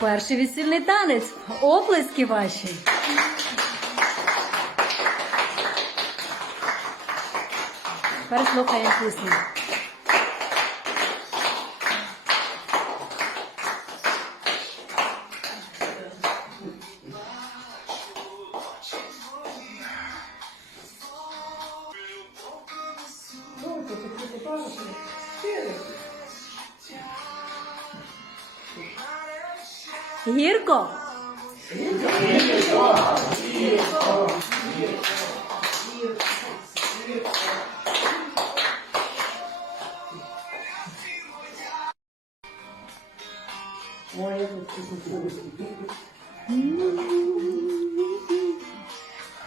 Перший весільний танець. Оплески ваші. Тепер слухаємо пісню. Гірко?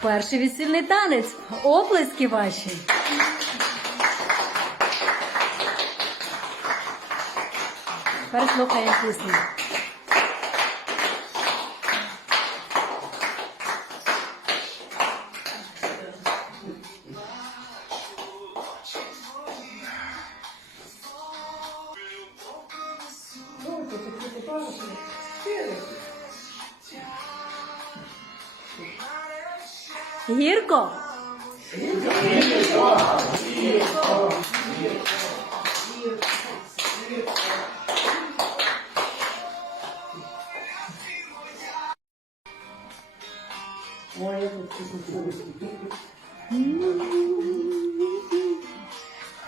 Перший весільний танець. Оплески ваші. Тепер слухаємо пісню. Гірко?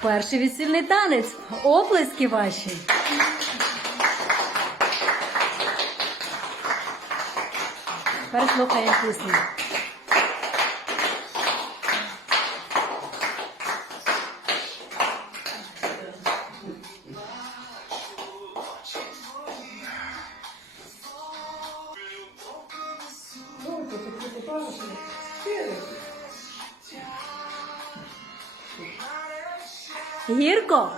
Перший весільний танець. Оплески ваші. Тепер слухаємо пісню. Гірко?